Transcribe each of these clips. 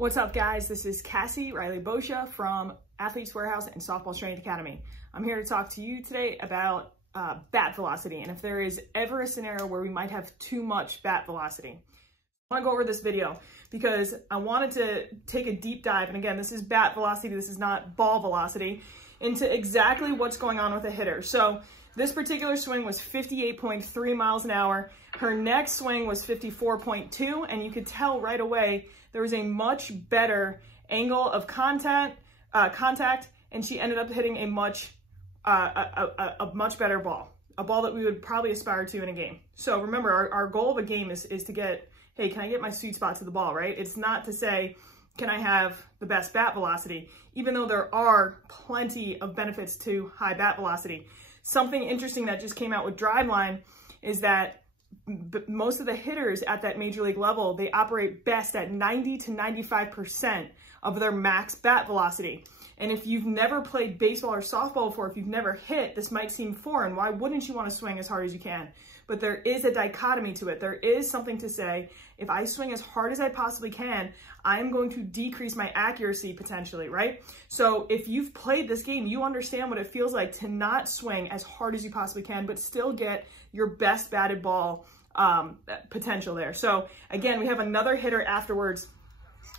What's up, guys? This is Cassie Riley Boscia from Athletes Warehouse and Softball Strength Academy. I'm here to talk to you today about bat velocity, and if there is ever a scenario where we might have too much bat velocity. I want to go over this video because I wanted to take a deep dive, and again, this is bat velocity, this is not ball velocity, into exactly what's going on with a hitter. So this particular swing was 58.3 miles an hour. Her next swing was 54.2, and you could tell right away there was a much better angle of contact, and she ended up hitting a much better ball, a ball that we would probably aspire to in a game. So remember, our goal of a game is to get, hey, can I get my sweet spot to the ball, right? It's not to say, can I have the best bat velocity, even though there are plenty of benefits to high bat velocity. Something interesting that just came out with Driveline is that most of the hitters at that major league level, they operate best at 90 to 95% of their max bat velocity. And if you've never played baseball or softball before, if you've never hit, this might seem foreign. Why wouldn't you want to swing as hard as you can? But there is a dichotomy to it. There is something to say, if I swing as hard as I possibly can, I'm going to decrease my accuracy potentially, right? So if you've played this game, you understand what it feels like to not swing as hard as you possibly can, but still get your best batted ball potential there. So again, we have another hitter afterwards.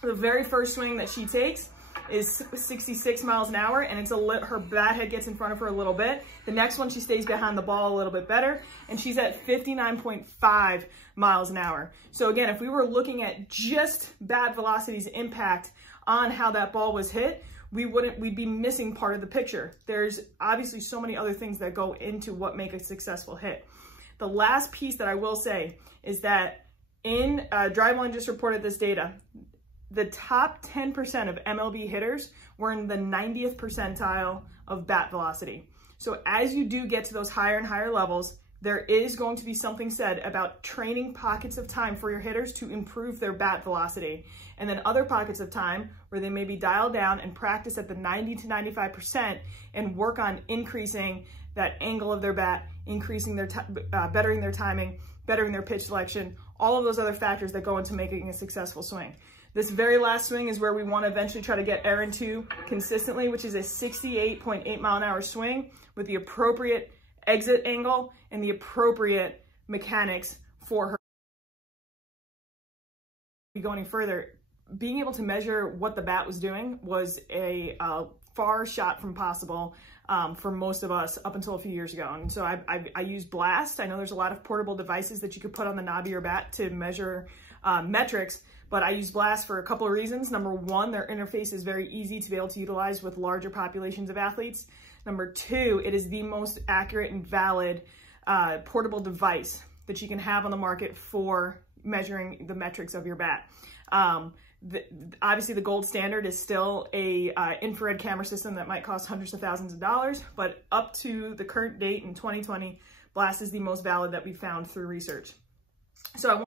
The very first swing that she takes is 66 miles an hour, and her bat head gets in front of her a little bit. The next one, she stays behind the ball a little bit better, and she's at 59.5 miles an hour. So again, if we were looking at just bat velocity's impact on how that ball was hit, we'd be missing part of the picture. There's obviously so many other things that go into what make a successful hit. The last piece that I will say is that in Driveline just reported this data, the top 10% of MLB hitters were in the 90th percentile of bat velocity. So as you do get to those higher and higher levels, there is going to be something said about training pockets of time for your hitters to improve their bat velocity. And then other pockets of time where they maybe dial down and practice at the 90 to 95% and work on increasing that angle of their bat, increasing their, bettering their timing, bettering their pitch selection, all of those other factors that go into making a successful swing. This very last swing is where we want to eventually try to get Erin to consistently, which is a 68.8 mile an hour swing with the appropriate exit angle and the appropriate mechanics for her. Go any further, being able to measure what the bat was doing was a far shot from possible for most of us up until a few years ago. And so I use Blast. I know there's a lot of portable devices that you could put on the knob of your bat to measure metrics, but I use Blast for a couple of reasons. Number one, their interface is very easy to be able to utilize with larger populations of athletes. Number two, it is the most accurate and valid portable device that you can have on the market for measuring the metrics of your bat. Obviously the gold standard is still a infrared camera system that might cost hundreds of thousands of dollars, but up to the current date in 2020, Blast is the most valid that we found through research. So